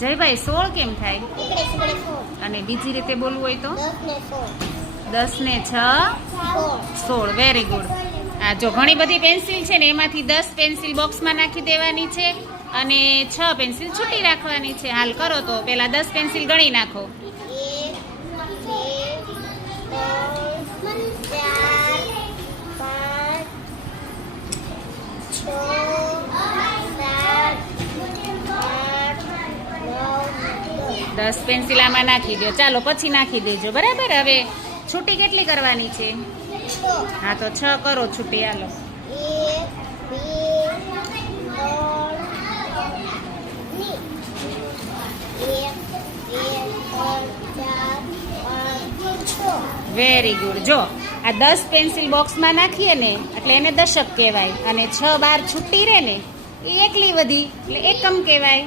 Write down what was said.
જયભાઈ સોળ કેમ થાય? અને બીજી રીતે બોલવું હોય તો? દસ ને છ? સોળ. વેરી ગુડ હા જો ઘણી બધી પેન્સિલ છે ને એમાંથી દસ પેન્સિલ બોક્સમાં નાખી દેવાની છે અને છ પેન્સિલ છૂટી રાખવાની છે. હાલ કરો તો પેલા દસ પેન્સિલ ગણી નાખો. ચાર પાંચ છ દસ પેન્સિલ આમાં નાખી દો. ચાલો, પછી નાખી દેજો. બરાબર? હવે છૂટી કેટલી કરવાની છે? હા, તો છ કરો છૂટી. હાલો. વેરી ગુડ જો, આ દસ પેન્સિલ બોક્સમાં નાખીએ ને, એટલે એને દશક કહેવાય. અને છ બાર છૂટી રહે ને, એ એકલી વધી એટલે એકમ કહેવાય.